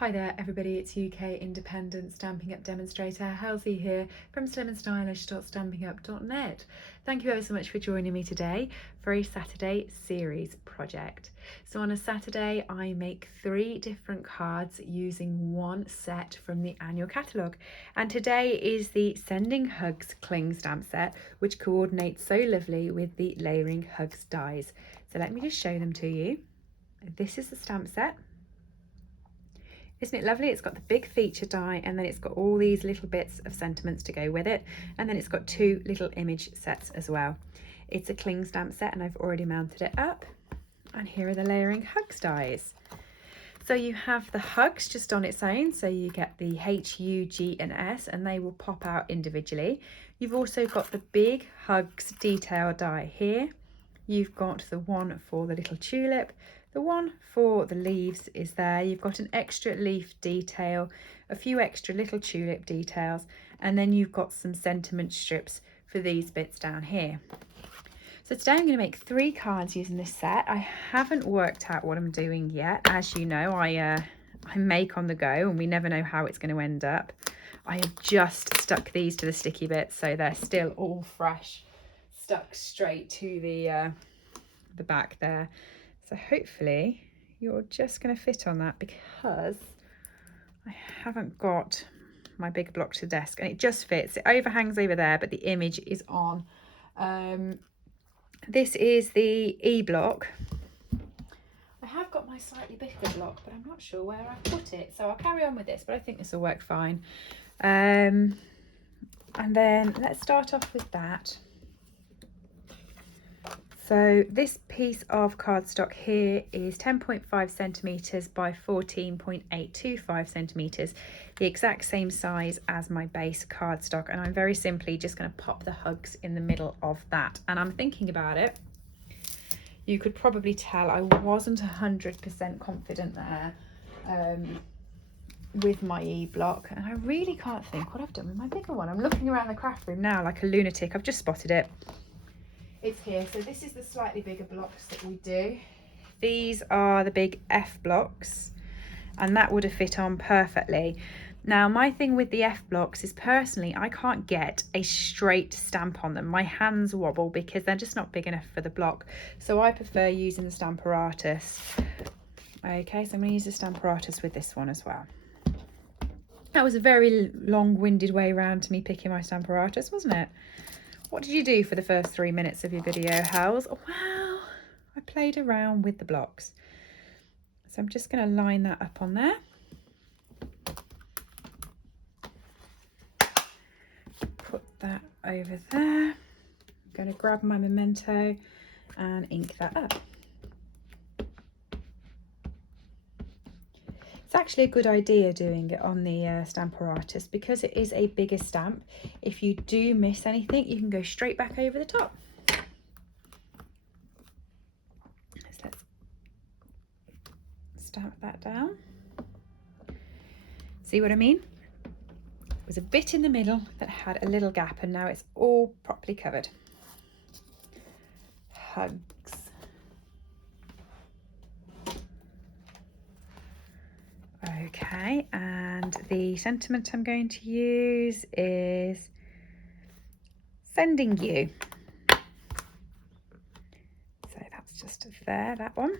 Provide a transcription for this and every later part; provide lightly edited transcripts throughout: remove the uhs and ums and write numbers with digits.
Hi there everybody, it's UK independent Stampin' Up demonstrator Halsey here from slimandstylish.stampingup.net. Thank you ever so much for joining me today for a Saturday series project. So on a Saturday I make 3 different cards using one set from the annual catalogue, and today is the Sending Hugs cling stamp set, which coordinates so lovely with the Layering Hugs dies. So let me just show them to you. This is the stamp set. Isn't it lovely? It's got the big feature die, and then it's got all these little bits of sentiments to go with it, and then it's got 2 little image sets as well. It's a cling stamp set and I've already mounted it up, and here are the Layering Hugs dies. So you have the hugs just on its own, so you get the H, U, G and S, and they will pop out individually. You've also got the big hugs detail die here. You've got the one for the little tulip, the one for the leaves is there. You've got an extra leaf detail, a few extra little tulip details, and then you've got some sentiment strips for these bits down here. So today I'm going to make 3 cards using this set. I haven't worked out what I'm doing yet. As you know, I make on the go and we never know how it's going to end up. I have just stuck these to the sticky bits, so they're still all fresh, stuck straight to the back there. So hopefully you're just going to fit on that, because I haven't got my big block to the desk, and it just fits. It overhangs over there, but the image is on. This is the E block. I have got my slightly bigger block, but I'm not sure where I put it, so I'll carry on with this, but I think this will work fine. And then let's start off with that. So this piece of cardstock here is 10.5 centimetres by 14.825 centimetres, the exact same size as my base cardstock, and I'm very simply just going to pop the hugs in the middle of that. And I'm thinking about it. You could probably tell I wasn't 100% confident there with my E block, and I really can't think what I've done with my bigger one. I'm looking around the craft room now like a lunatic. I've just spotted it. It's here. So this is the slightly bigger blocks that we do. These are the big F blocks, and that would have fit on perfectly. Now my thing with the F blocks is, personally I can't get a straight stamp on them. My hands wobble because they're just not big enough for the block, so I prefer using the Stamparatus. Okay, so I'm going to use the Stamparatus with this one as well. That was a very long-winded way around to me picking my Stamparatus, wasn't it? What did you do for the first 3 minutes of your video, Hals? Oh, wow, I played around with the blocks. So I'm just going to line that up on there. Put that over there. I'm going to grab my memento and ink that up. It's actually a good idea doing it on the Stamparatus, because it is a bigger stamp. If you do miss anything, you can go straight back over the top. So let's stamp that down. See what I mean? There was a bit in the middle that had a little gap, and now it's all properly covered. Hugs. Okay, and the sentiment I'm going to use is Sending You. So that's just there, that one.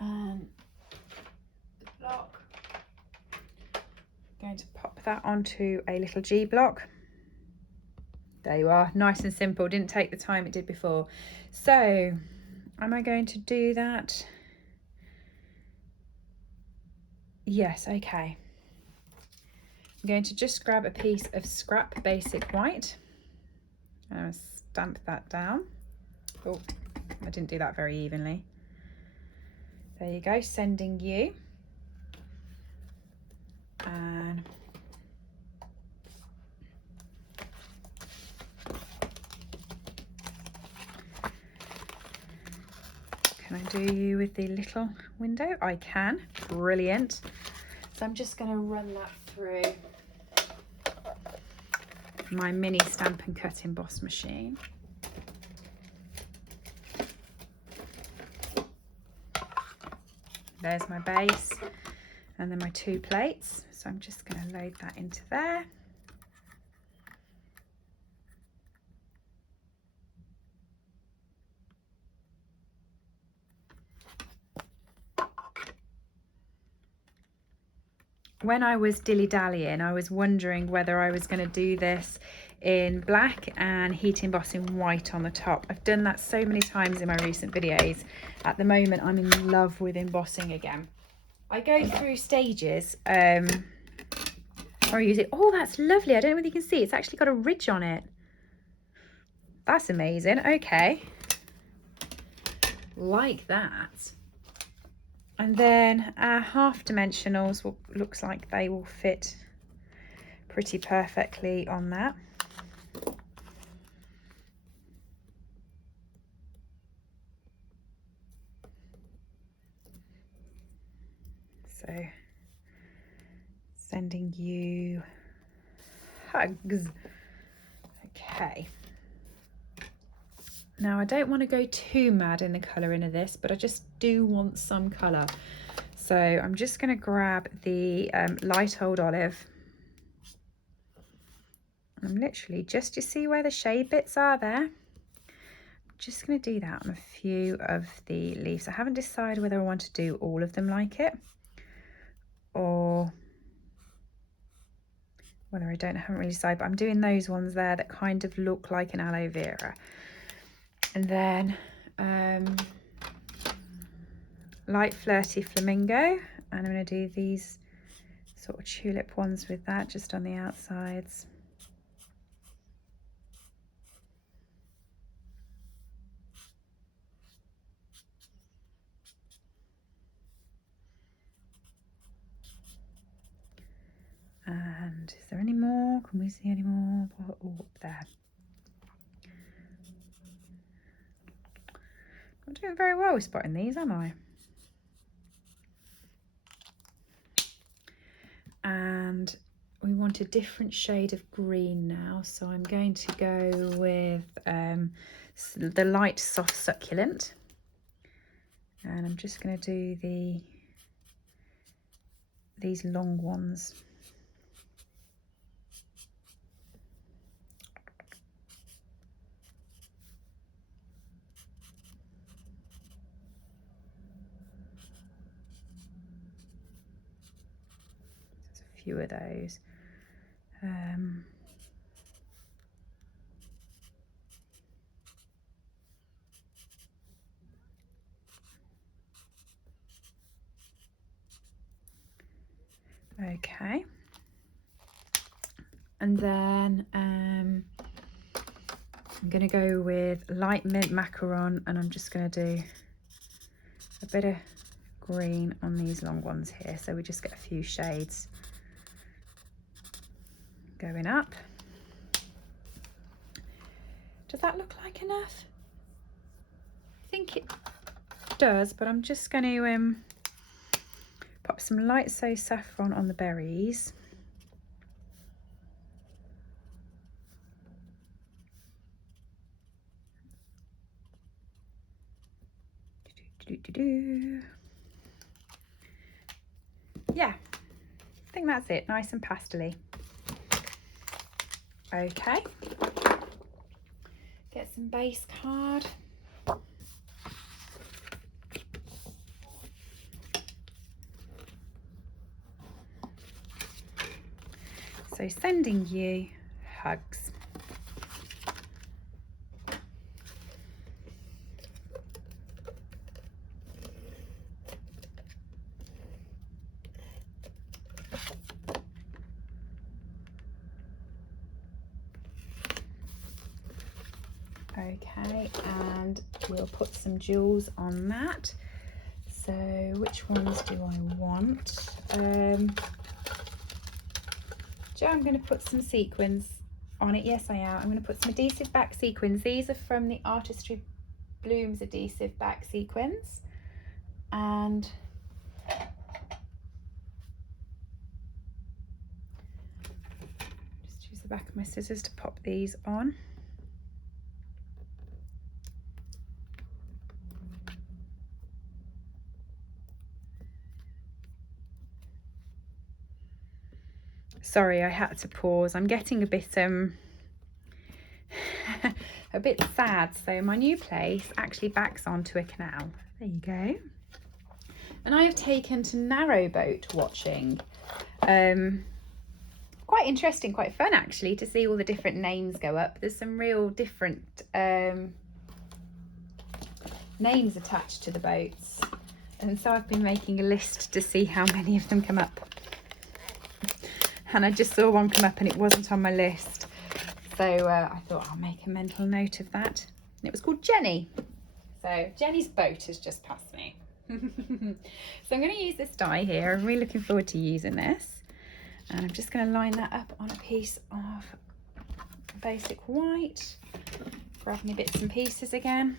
And the block, I'm going to pop that onto a little G block. There you are, nice and simple, didn't take the time it did before. So, am I going to do that? Yes, okay. I'm going to just grab a piece of scrap basic white and stamp that down. Oh, I didn't do that very evenly. There you go, Sending You. And can I do you with the little window? I can. Brilliant. So I'm just going to run that through my mini Stampin' Cut emboss machine. there's my base, and then my 2 plates. So I'm just going to load that into there. When I was dilly-dallying, I was wondering whether I was going to do this in black and heat emboss in white on the top. I've done that so many times in my recent videos. At the moment, I'm in love with embossing again. I go through stages where I use it. Oh, that's lovely. I don't know whether you can see. It's actually got a ridge on it. That's amazing. Okay. Like that. And then our half dimensionals looks like they will fit pretty perfectly on that. So sending you hugs. Okay. Now I don't want to go too mad in the colouring of this, but I just do want some colour. So I'm just going to grab the light old olive. I'm literally just, you see where the shade bits are there? I'm just going to do that on a few of the leaves. I haven't decided whether I want to do all of them like it, or whether haven't really decided, but I'm doing those ones there that kind of look like an aloe vera. And then light flirty flamingo, and I'm going to do these sort of tulip ones with that just on the outsides. And is there any more? Can we see any more? Oh, up there. I'm not doing very well with spotting these, am I? And we want a different shade of green now, so I'm going to go with the light soft succulent, and I'm just going to do these long ones. There's a few of those. Okay, and then I'm going to go with light mint macaron, and I'm just going to do a bit of green on these long ones here, so we just get a few shades going up. Does that look like enough? I think it does, but I'm just going to pop some light so saffron on the berries. Yeah, I think that's it. Nice and pastely. Okay, get some base card. So sending you hugs. Okay, and we'll put some jewels on that. So which ones do I want? Joe, I'm going to put some sequins on it. Yes, I am. I'm going to put some adhesive back sequins. These are from the Artistry Blooms adhesive back sequins. And just use the back of my scissors to pop these on. Sorry, I had to pause. I'm getting a bit a bit sad. So my new place actually backs onto a canal. There you go. And I have taken to narrowboat watching. Quite interesting, quite fun actually, to see all the different names go up. There's some real different names attached to the boats, and so I've been making a list to see how many of them come up, and I just saw one come up and it wasn't on my list, so I thought I'll make a mental note of that. And it was called Jenny, so Jenny's boat has just passed me. So I'm going to use this die here. I'm really looking forward to using this, and I'm just going to line that up on a piece of basic white, grab my bits and pieces again.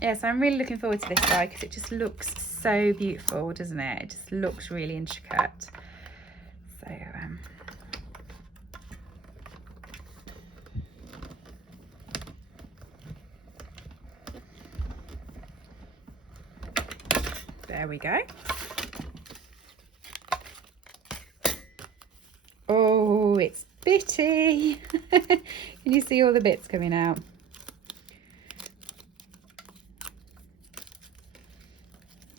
Yes, I'm really looking forward to this die because it just looks so beautiful, doesn't it? It just looks really intricate. So there we go. Oh, it's bitty. Can you see all the bits coming out?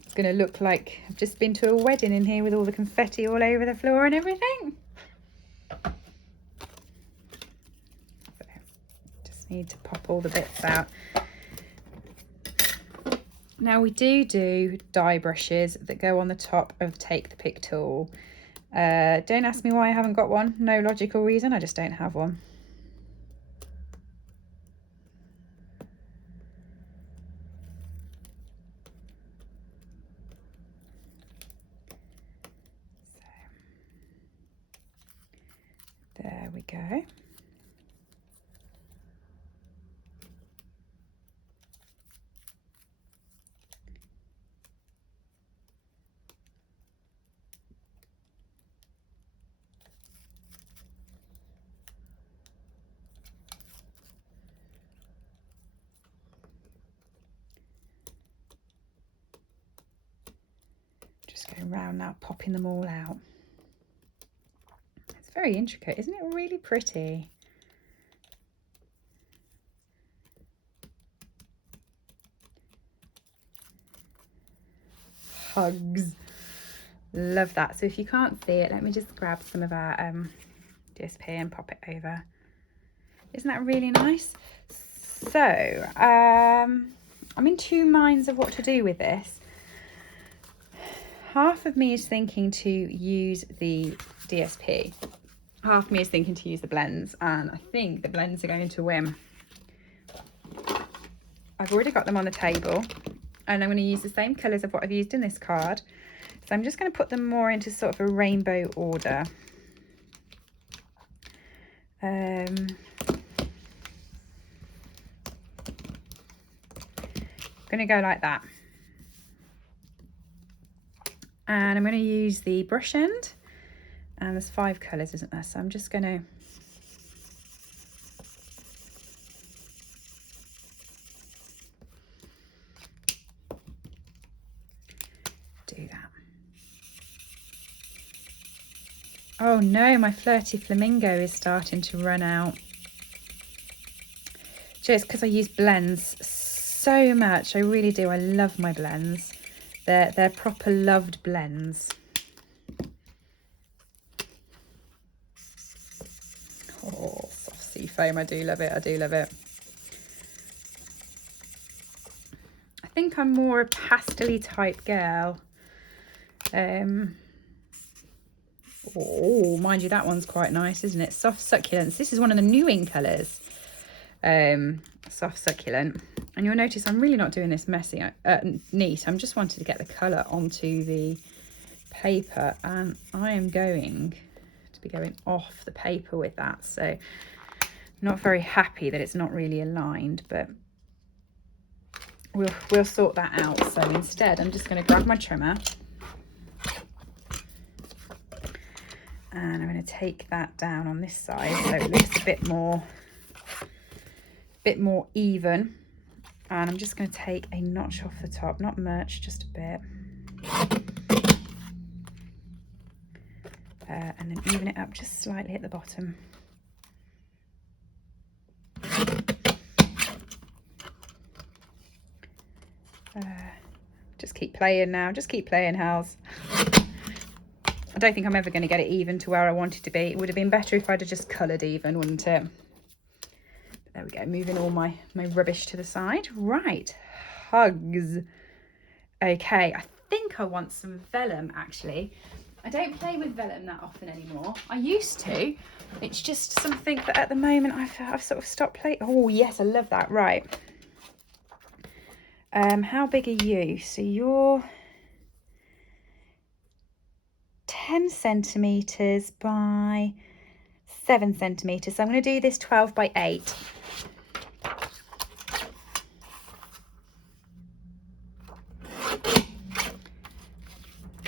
It's going to look like I've just been to a wedding in here with all the confetti all over the floor and everything. So, just need to pop all the bits out. Now we do die brushes that go on the top of Take the Pick tool. Don't ask me why I haven't got one. No logical reason, I just don't have one. So, there we go. Just going round now, popping them all out. It's very intricate, isn't it? Really pretty. Hugs. Love that. So if you can't see it, let me just grab some of our DSP and pop it over. Isn't that really nice? So I'm in two minds of what to do with this. Half of me is thinking to use the DSP. Half of me is thinking to use the blends, and I think the blends are going to win. I've already got them on the table, and I'm going to use the same colours of what I've used in this card. So I'm just going to put them more into sort of a rainbow order. I'm going to go like that. And I'm going to use the brush end, and there's 5 colours, isn't there? So I'm just going to do that. Oh no, my Flirty Flamingo is starting to run out. Just because I use blends so much. I really do. I love my blends. They're proper loved blends. Oh, soft sea foam. I do love it. I do love it. I think I'm more a pastel-y type girl. Oh, mind you, that one's quite nice, isn't it? Soft Succulents. This is one of the new in colours. Soft Succulent. And you'll notice I'm really not doing this messy, neat. I'm just wanting to get the colour onto the paper, and I am going to be going off the paper with that. So I'm not very happy that it's not really aligned, but we'll sort that out. So instead, I'm just going to grab my trimmer, and I'm going to take that down on this side so it looks a bit more even. And I'm just going to take a notch off the top, not much, just a bit. and then even it up just slightly at the bottom. Just keep playing now, just keep playing, Hals. I don't think I'm ever going to get it even to where I want it to be. It would have been better if I'd have just coloured even, wouldn't it? But there we go, moving all my rubbish to the side. Right, hugs. Okay, I think I want some vellum actually. I don't play with vellum that often anymore. I used to. It's just something that at the moment I've sort of stopped playing. Oh yes, I love that. Right. How big are you? So you're 10 centimetres by 7 centimetres. So I'm going to do this 12 by 8.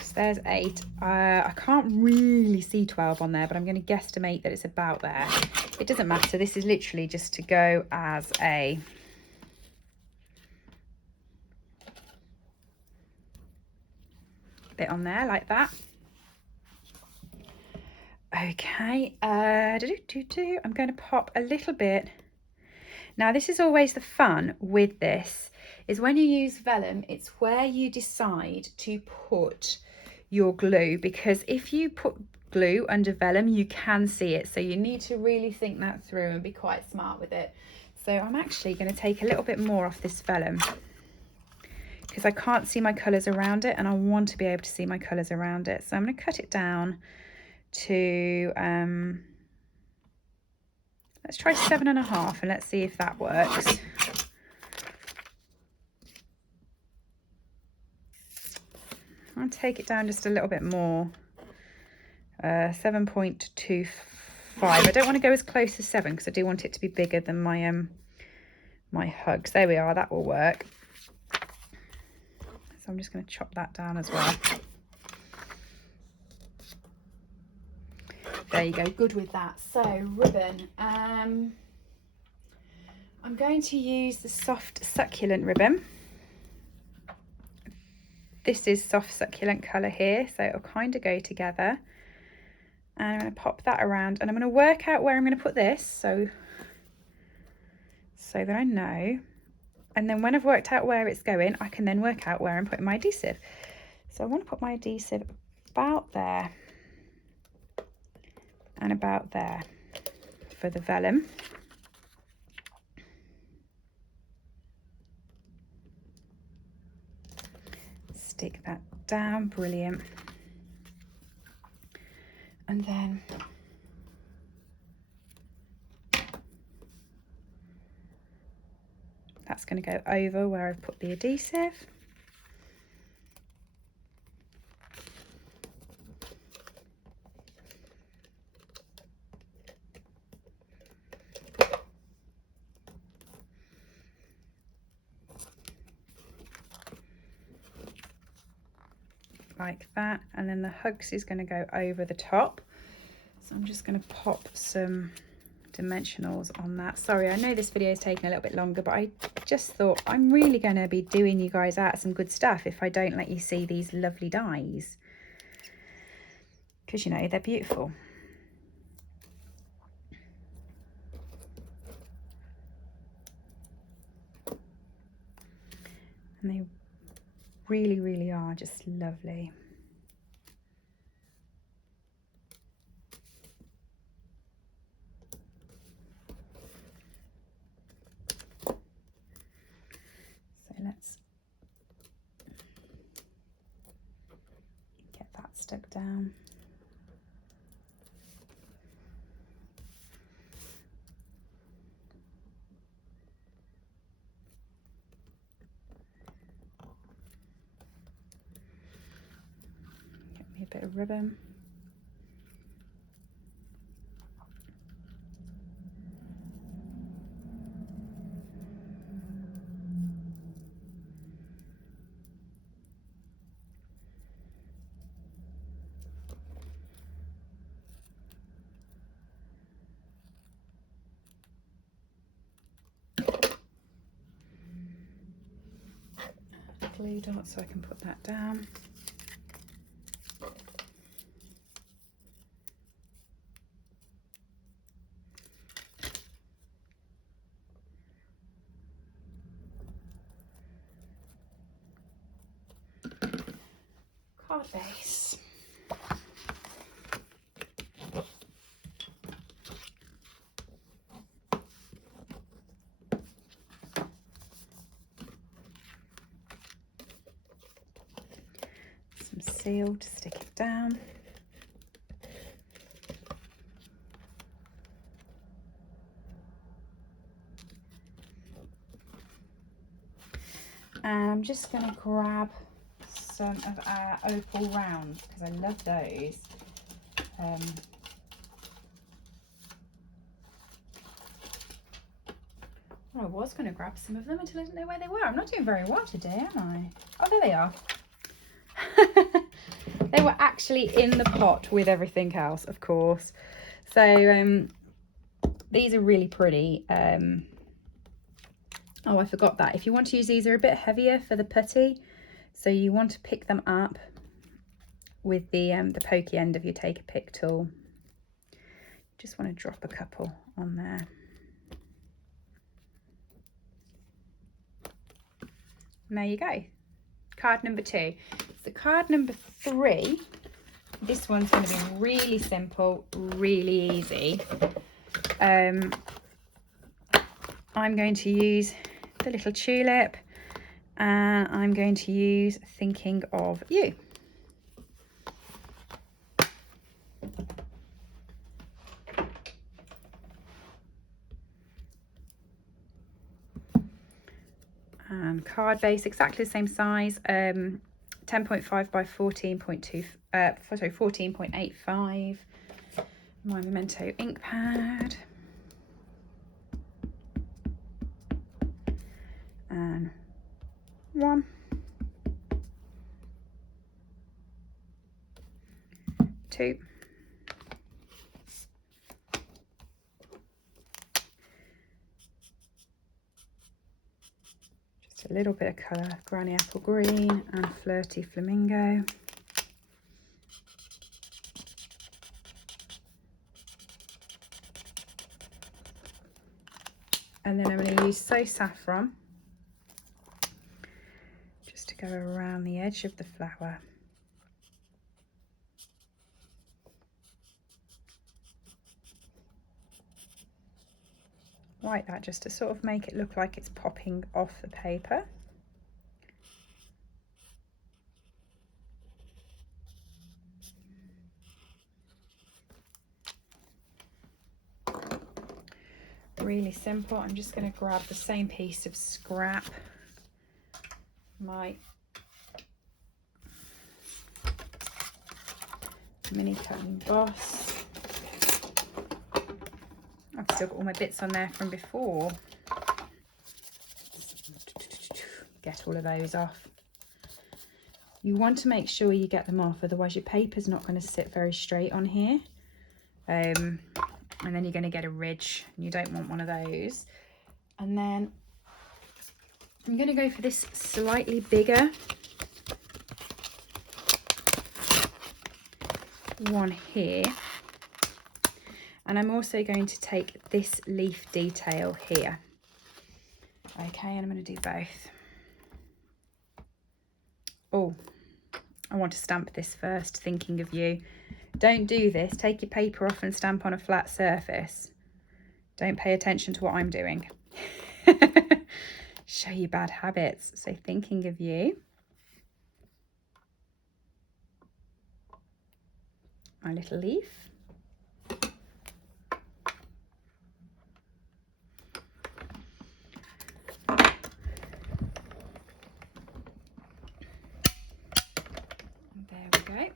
So there's 8. I can't really see 12 on there, but I'm going to guesstimate that it's about there. It doesn't matter. This is literally just to go as a bit on there like that. Okay, I'm going to pop a little bit. Now this is always the fun with this, is when you use vellum, it's where you decide to put your glue, because if you put glue under vellum you can see it, so you need to really think that through and be quite smart with it. So I'm actually going to take a little bit more off this vellum because I can't see my colours around it and I want to be able to see my colours around it. So I'm going to cut it down to let's try 7.5 and let's see if that works. I'll take it down just a little bit more. 7.25. I don't want to go as close as 7 because I do want it to be bigger than my my hugs. There we are, that will work. So I'm just going to chop that down as well. There you go, good with that. So ribbon, I'm going to use the soft succulent ribbon. This is soft succulent colour here, so it'll kind of go together. And I'm going to pop that around and I'm going to work out where I'm going to put this so that I know. And then when I've worked out where it's going, I can then work out where I'm putting my adhesive. So I want to put my adhesive about there and about there for the vellum. Stick that down, brilliant. And then that's going to go over where I've put the adhesive. Like that, and then the hugs is going to go over the top. So I'm just going to pop some dimensionals on that. Sorry, I know this video is taking a little bit longer, but I just thought I'm really going to be doing you guys out some good stuff if I don't let you see these lovely dies, because you know they're beautiful. And they really are just lovely. So let's get that stuck down. Get me a bit of ribbon. Glue dot so I can put that down. card base. Some seal to stick it down. And I'm just going to grab some of our opal rounds because I love those. Well, I was going to grab some of them until I didn't know where they were. I'm not doing very well today, am I? Oh, there they are. They were actually in the pot with everything else, of course. So these are really pretty. Oh, I forgot that. If you want to use these, they're a bit heavier for the putty. So you want to pick them up with the pokey end of your take a pick tool. Just want to drop a couple on there. And there you go. Card number 2. So card number 3, this one's going to be really simple, really easy. I'm going to use the little tulip, and I'm going to use Thinking of You. And card base exactly the same size, 10.5 by 14.2, 14.85. My Memento ink pad. And 1, 2, 'Just a little bit of colour, Granny Apple Green and Flirty Flamingo. And then I'm going to use So Saffron just to go around the edge of the flower. Like that, just to sort of make it look like it's popping off the paper. Really simple. I'm just going to grab the same piece of scrap, my mini cut and emboss. I've still got all my bits on there from before. Get all of those off. You want to make sure you get them off, otherwise your paper's not going to sit very straight on here. And then you're going to get a ridge, and you don't want one of those. And then I'm going to go for this slightly bigger one here. And I'm also going to take this leaf detail here. Okay, and I'm going to do both. Oh, I want to stamp this first, Thinking of You. Don't do this. Take your paper off and stamp on a flat surface. Don't pay attention to what I'm doing. Show you bad habits. So Thinking of You. My little leaf. There we go.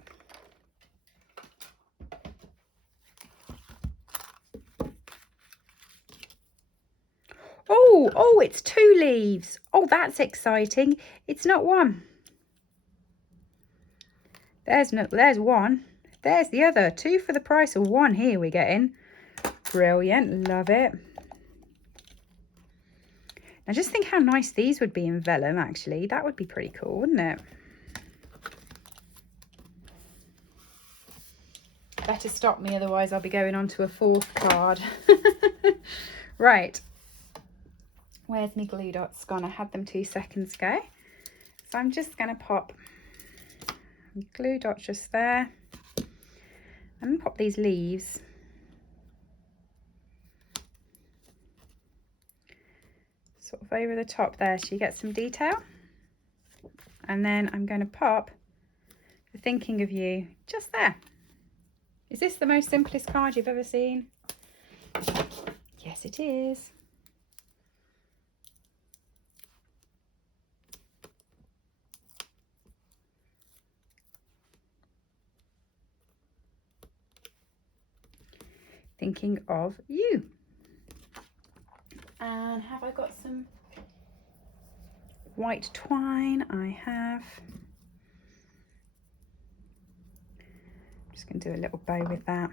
Oh, it's 2 leaves. Oh, that's exciting. It's not one. There's one. There's the other. 2 for the price of 1 here we're getting. Brilliant. Love it. Now just think how nice these would be in vellum, actually. That would be pretty cool, wouldn't it? Better stop me, otherwise I'll be going on to a 4th card. Right. Where's my glue dots gone? I had them 2 seconds ago. So I'm just going to pop glue dot just there. And pop these leaves sort of over the top there so you get some detail. And then I'm going to pop the thinking of you just there. Is this the most simplest card you've ever seen? Yes, it is. Thinking of you. And have I got some white twine? I have. I'm just going to do a little bow with that.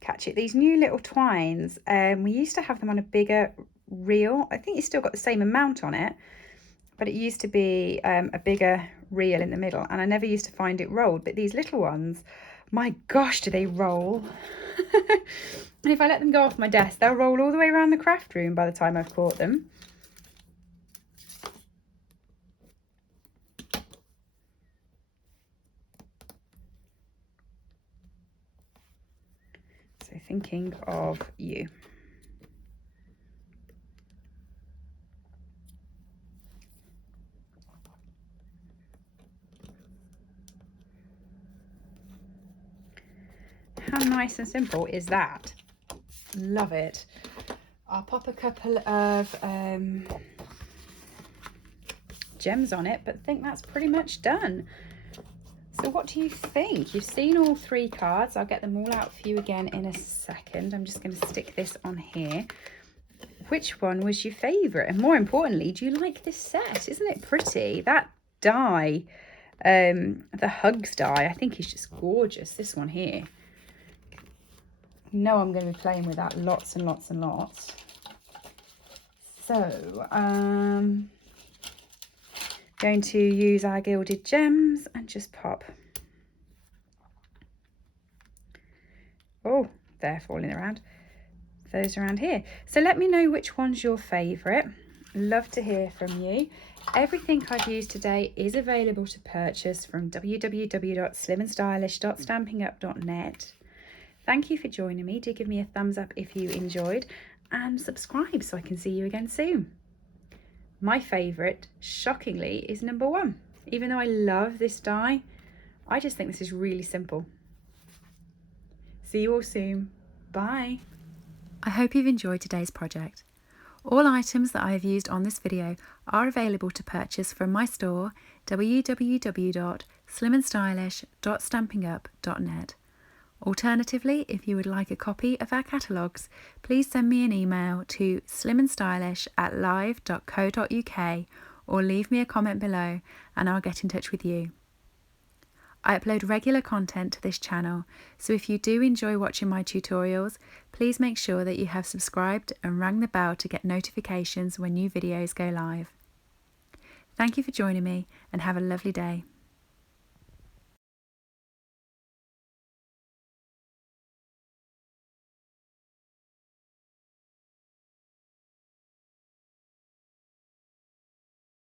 Catch it, these new little twines, we used to have them on a bigger reel. I think you still got the same amount on it, but it used to be a bigger reel in the middle, and I never used to find it rolled. But these little ones, my gosh, do they roll. And if I let them go off my desk, they'll roll all the way around the craft room by the time I've caught them. So thinking of you. How nice and simple is that? Love it. I'll pop a couple of gems on it, but I think that's pretty much done. So what do you think? You've seen all 3 cards. I'll get them all out for you again in a second. I'm just going to stick this on here. Which one was your favourite? And more importantly, do you like this set? Isn't it pretty? That die, the hugs die, I think is just gorgeous. This one here. No, I'm going to be playing with that lots and lots and lots. So, going to use our gilded gems and just pop. Oh, they're falling around. Those around here. So let me know which one's your favourite. Love to hear from you. Everything I've used today is available to purchase from www.slimandstylish.stampingup.net. Thank you for joining me. Do give me a thumbs up if you enjoyed, and subscribe so I can see you again soon. My favourite, shockingly, is number 1. Even though I love this die, I just think this is really simple. See you all soon. Bye. I hope you've enjoyed today's project. All items that I have used on this video are available to purchase from my store, www.slimandstylish.stampingup.net. Alternatively, if you would like a copy of our catalogues, please send me an email to slimandstylish@live.co.uk or leave me a comment below and I'll get in touch with you. I upload regular content to this channel, so if you do enjoy watching my tutorials, please make sure that you have subscribed and rang the bell to get notifications when new videos go live. Thank you for joining me and have a lovely day.